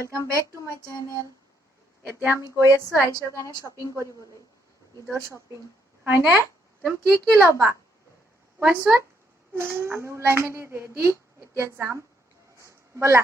Welcome back to my channel. এতিয়া আমি গৈ আছো আইছৰ কাৰণে শপিং কৰিবলৈ ঈদৰ শপিং হয় না তুমি কি লবা কোৱাচোন আমি উলাই মেলি ৰেডি এতিয়া যাম বলা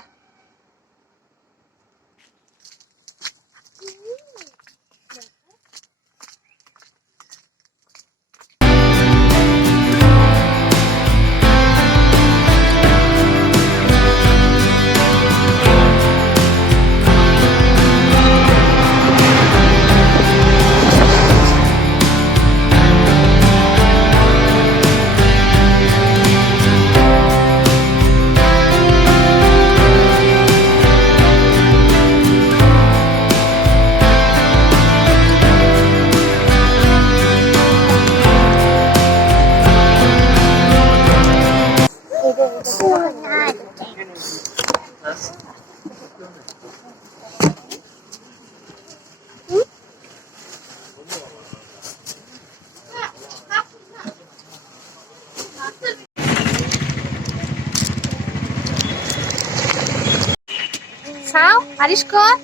চাও আরিশ কত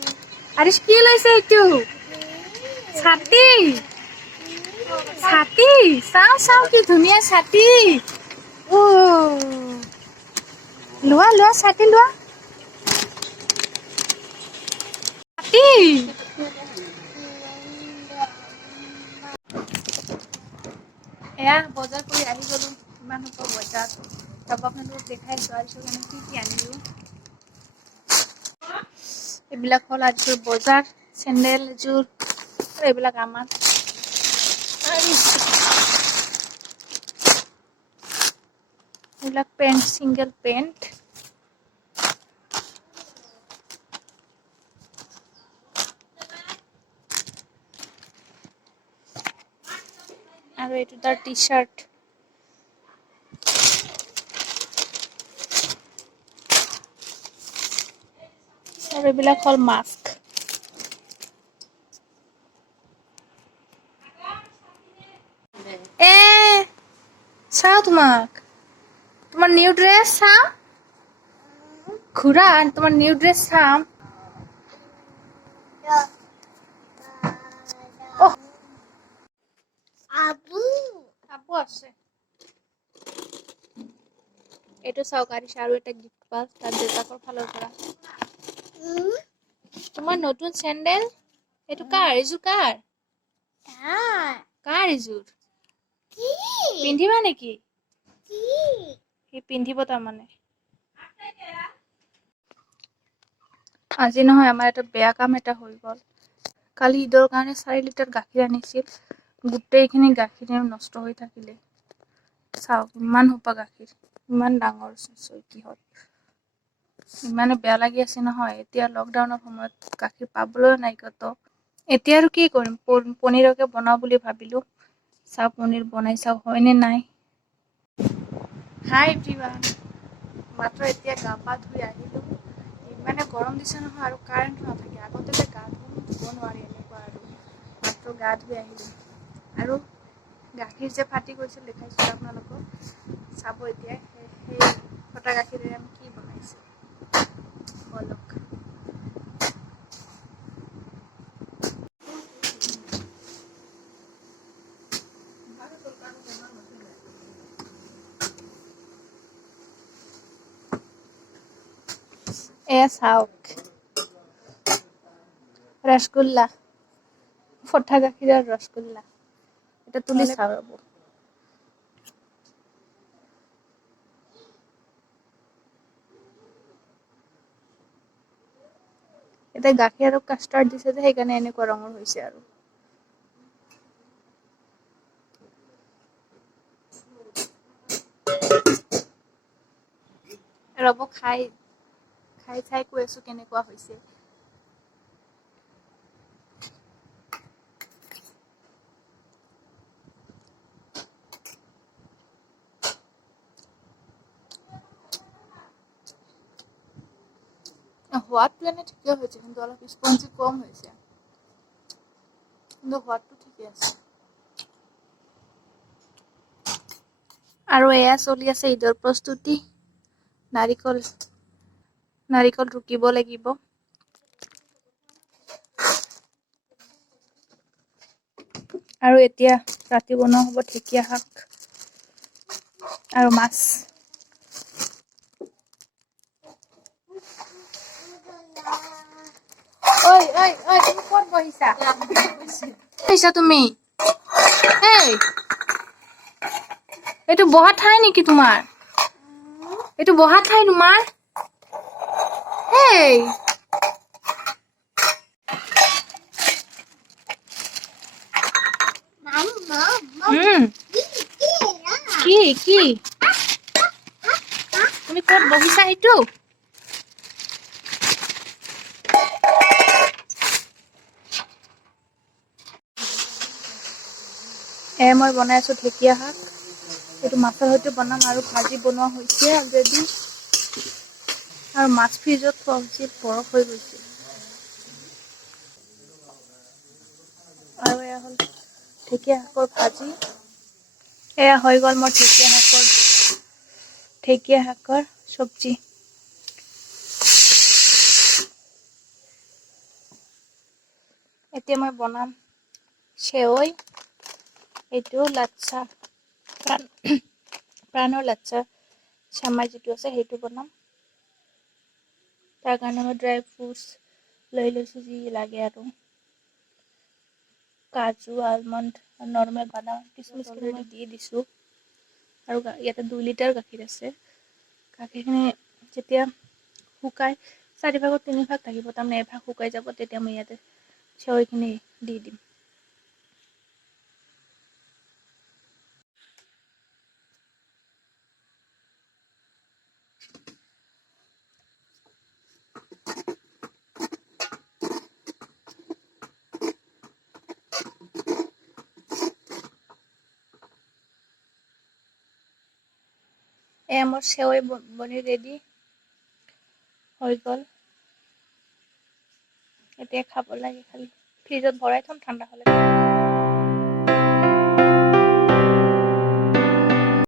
আরিশ কি লইছে একটু ছাতি ছাতি চাও চাও কি ধুনিয়া ছাতি ও লোৱা লোৱা ছাতি লোৱা ছাতি এয়া বজাৰ কৰি আহি গলো ইমান উপৰ বজাৰ তব আপোনালোকক দেখাইছো আৰিছৰ কাৰণে কি আনিলো এইবিলাক হল আৰিছৰ বজাৰ চেন্ডেল এযোৰ এইবিলাক আমাৰ এইবিলাক পেন্ট সিঙ্গেল পেন্ট আৰু এইটো তাৰ টি-শাৰ্ট আৰু এইবিলাক হল মাস্ক এ চাও তোমাৰ নিউ ড্ৰেস চাও ঘুৰা তোমাৰ নিউ ড্ৰেস চাও আপু আছে এইটো চাও কাৰিশ আৰু এটা গিফট পাস তাৰ দেউতাকৰ ফালৰ পৰা তোমাৰ নতুন স্যান্ডেল এইটো কাৰ এযোৰ কাৰ কাৰ এযোৰ পিন্ধিবা নেকি সি পিন্ধিব তাৰমানে আজি নহয় আমাৰ এটা বেয়া কাম এটা হৈ গল কালি ঈদৰ কাৰণে 4 লিটাৰ গাখীৰ আনিছিল গোটেইখিনি গাখীৰ নষ্ট হৈ থাকিলে চাও ইমান হোপা গাখীৰ ইমান ডাঙৰ কিহত ইমানে বেয়া লাগি আছে নহয় এতিয়া লকডাউনৰ সময়ত গাখীৰ পাবলৈ নাই কত এতিয়া আৰু কি কৰিম পনীৰকে বনাও বুলি ভাবিলো চাও পনীৰ বনাই চাও হয়নে নাই হাই এভৰিৱান মাত্ৰ এতিয়া গা পা ধুই আহিলো ইমানে গৰম দিছে নহয় আৰু কাৰেণ্ট নাথাকে আগতে যে গা ধুব নোৱাৰি এনেকুৱা আৰু মাত্ৰ গা ধুই আহিলো আৰু গাখীৰ যে ফাটি গৈছিল দেখাইছো আপোনালোকক চাব এতিয়া সেই ফটা গাখীৰেৰে আমি কি বনাইছো বলক এয়া চাওক ৰসগোল্লা ফটা গাখীৰৰ ৰসগোল্লা এটা তুলি চাও ৰব এটা গাখীৰ আৰু কাস্টাৰ্ড দিছে যে সেইকাৰণে এনেকুৱা ৰঙৰ হৈছে আৰু ৰব খাই চাই কৈ আছো কেনেকুৱা হৈছে হোৱাটো এনে ঠিকে হৈছে কিন্তু অলপ স্পঞ্জি কম হৈছে কিন্তু হোৱাটো ঠিকে আছে আৰু এয়া চলি আছে ঈদৰ প্ৰস্তুতি নাৰিকল ৰুকিব লাগিব আৰু এতিয়া ৰাতি বনোৱা হ'ব ঢেকীয়া শাক আৰু মাছ। ঐ ঐ ঐ তুমি ক'ত বহিছা? বহিছা তুমি? এই এইটো বহা ঠাই নেকি তোমাৰ? এইটো বহা ঠাই তোমাৰ? এই কি কি তুমি ক'ত বহিছা সেইটো? মই বনাই আছো ঢেকীয়া শাক। এইটো মাছৰ সৈতে বনাম আৰু ভাজি বনোৱা হৈছে অলৰেডি। আৰু মাছ ফ্ৰিজত থোৱা হৈছিল, বৰফ হৈ গৈছিল। আৰু এয়া হ'ল ঢেকীয়া শাকৰ ভাজি। এয়া হৈ গ'ল মোৰ ঢেকীয়া শাকৰ চব্জি। এতিয়া মই বনাম চেৱৈ। এইটো লাচ্ছা প্ৰাণৰ লাচ্ছা চামাই যিটো আছে সেইটো বনাম। তাৰ কাৰণে মই ড্ৰাই ফ্ৰুটছ লৈ লৈছোঁ যি লাগে আৰু কাজু, আলমণ্ড, নৰ্মেল বাদাম, কিচমিচ অলৰেডি দি দিছোঁ। আৰু ইয়াতে 2 লিটাৰ গাখীৰ আছে। গাখীৰখিনি যেতিয়া শুকাই 4 ভাগৰ 3 ভাগ থাকিব, তাৰমানে এভাগ শুকাই যাব, তেতিয়া মই ইয়াতে চেৱৈখিনি দি দিম। এয়া মোৰ চেৱৈ বনি ৰেডি হৈ গ'ল। এতিয়া খাব লাগে, খালি ফ্ৰিজত ভৰাই থ'ম ঠাণ্ডা হ'লে।